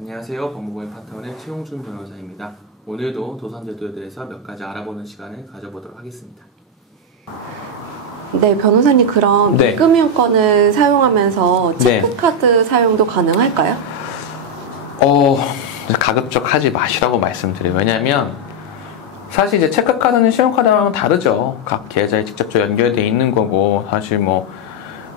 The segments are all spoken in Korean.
안녕하세요. 법무부의 파트너의 최용준 변호사입니다. 오늘도 도산제도에 대해서 몇 가지 알아보는 시간을 가져보도록 하겠습니다. 네, 변호사님 그럼 네. 입금이용권을 사용하면서 체크카드 사용도 가능할까요? 가급적 하지 마시라고 말씀드려요. 왜냐하면 사실 이제 체크카드는 신용카드랑 다르죠. 각 계좌에 직접적으로 연결되어 있는 거고, 사실 뭐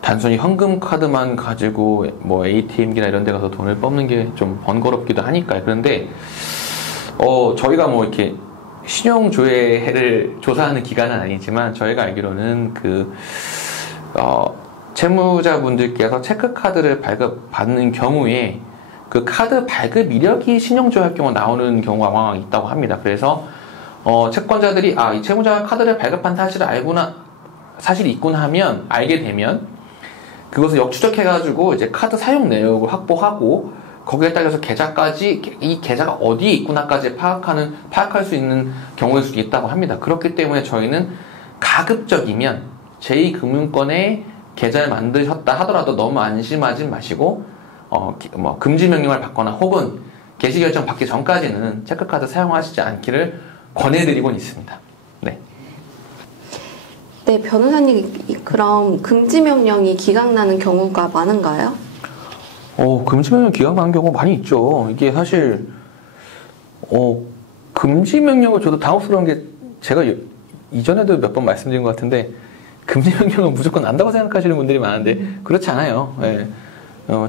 단순히 현금 카드만 가지고 뭐 ATM기나 이런 데 가서 돈을 뽑는 게 좀 번거롭기도 하니까요. 그런데 저희가 뭐 이렇게 신용조회를 조사하는 기관은 아니지만 저희가 알기로는 채무자분들께서 체크카드를 발급받는 경우에 그 카드 발급 이력이 신용조회할 경우 나오는 경우가 왕왕 있다고 합니다. 그래서 채권자들이 이 채무자가 카드를 발급한 사실이 있구나 하면, 알게 되면 그것을 역추적해가지고 이제 카드 사용 내역을 확보하고 거기에 따라서 계좌까지, 이 계좌가 어디에 있구나까지 파악할 수 있는 경우일 수도 있다고 합니다. 그렇기 때문에 저희는 가급적이면 제2금융권에 계좌를 만드셨다 하더라도 너무 안심하지 마시고 금지 명령을 받거나 혹은 개시 결정 받기 전까지는 체크카드 사용하시지 않기를 권해드리곤 있습니다. 네. 네, 변호사님 그럼 금지 명령이 기각나는 경우가 많은가요? 금지 명령 기각나는 경우가 많이 있죠. 이게 사실 금지 명령을 저도 당혹스러운 게, 제가 이전에도 몇 번 말씀드린 것 같은데 금지 명령은 무조건 난다고 생각하시는 분들이 많은데 그렇지 않아요. 네.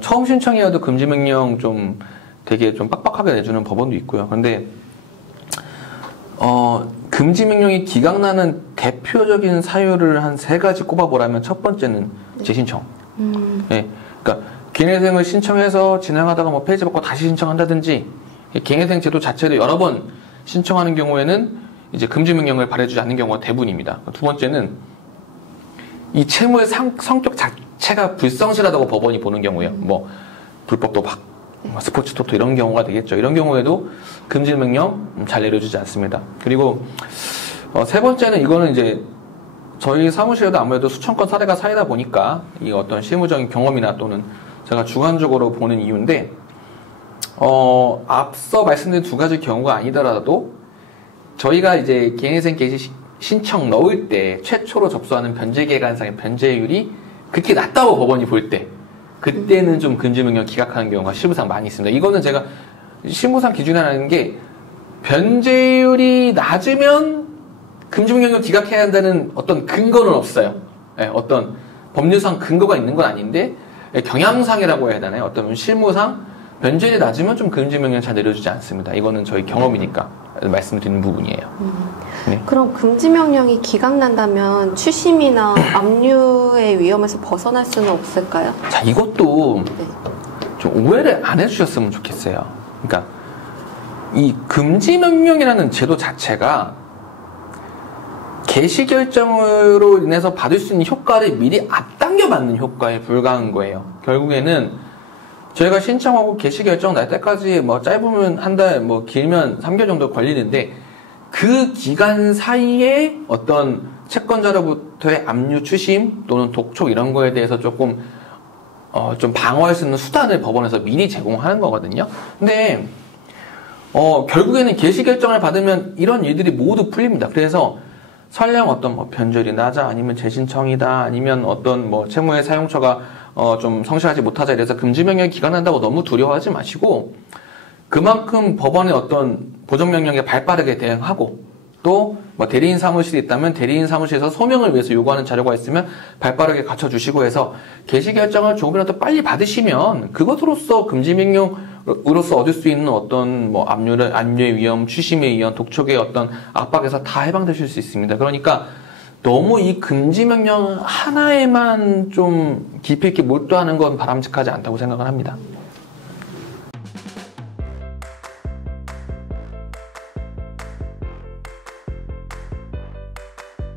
처음 신청해야도 금지 명령 좀 되게 좀 빡빡하게 내주는 법원도 있고요. 그런데 금지 명령이 기각나는 대표적인 사유를 한 3가지 꼽아보라면, 첫 번째는 재신청. 네. 그러니까 개인회생을 신청해서 진행하다가 뭐 폐지 받고 다시 신청한다든지, 개인회생 제도 자체를 여러 번 신청하는 경우에는 이제 금지 명령을 발해주지 않는 경우가 대부분입니다. 두 번째는 이 채무의 성격 자체가 불성실하다고 법원이 보는 경우예요. 뭐 불법 도박, 스포츠 토토 이런 경우가 되겠죠. 이런 경우에도 금지 명령 잘 내려주지 않습니다. 그리고 세 번째는, 이거는 이제 저희 사무실에도 아무래도 수천 건 사례가 쌓이다 보니까 이 어떤 실무적인 경험이나 또는 제가 주관적으로 보는 이유인데, 앞서 말씀드린 2가지 경우가 아니더라도 저희가 이제 개인회생 개시 신청 넣을 때 최초로 접수하는 변제기간상의 변제율이 그렇게 낮다고 법원이 볼 때, 그때는 좀 금지명령 기각하는 경우가 실무상 많이 있습니다. 이거는 제가 실무상 기준이라는 게, 변제율이 낮으면 금지명령을 기각해야 한다는 어떤 근거는 없어요. 어떤 법률상 근거가 있는 건 아닌데, 경향상이라고 해야 되나요? 어떤 실무상 변제율이 낮으면 좀 금지명령 잘 내려주지 않습니다. 이거는 저희 경험이니까 말씀드리는 부분이에요. 네. 그럼 금지 명령이 기각난다면 추심이나 압류의 위험에서 벗어날 수는 없을까요? 자, 이것도 네. 좀 오해를 안 해주셨으면 좋겠어요. 그러니까 이 금지 명령이라는 제도 자체가 개시 결정으로 인해서 받을 수 있는 효과를 미리 앞당겨 받는 효과에 불과한 거예요. 결국에는 저희가 신청하고 개시 결정 날 때까지 뭐 짧으면 한 달, 뭐 길면 3개월 정도 걸리는데, 그 기간 사이에 어떤 채권자로부터의 압류, 추심 또는 독촉 이런 거에 대해서 조금 좀 방어할 수 있는 수단을 법원에서 미리 제공하는 거거든요. 근데 결국에는 개시 결정을 받으면 이런 일들이 모두 풀립니다. 그래서 설령 어떤 뭐 변절이 나자, 아니면 재신청이다, 아니면 어떤 뭐 채무의 사용처가 좀 성실하지 못하자 이래서 금지 명령이 기각난다고 너무 두려워하지 마시고, 그만큼 법원의 어떤 보정명령에 발빠르게 대응하고, 또 뭐 대리인 사무실이 있다면 대리인 사무실에서 소명을 위해서 요구하는 자료가 있으면 발빠르게 갖춰주시고 해서 개시 결정을 조금이라도 빨리 받으시면 그것으로서 금지명령으로서 얻을 수 있는 어떤 뭐 압류의 위험, 추심의 위험, 독촉의 어떤 압박에서 다 해방되실 수 있습니다. 그러니까 너무 이 금지명령 하나에만 좀 깊이 있게 몰두하는 건 바람직하지 않다고 생각을 합니다.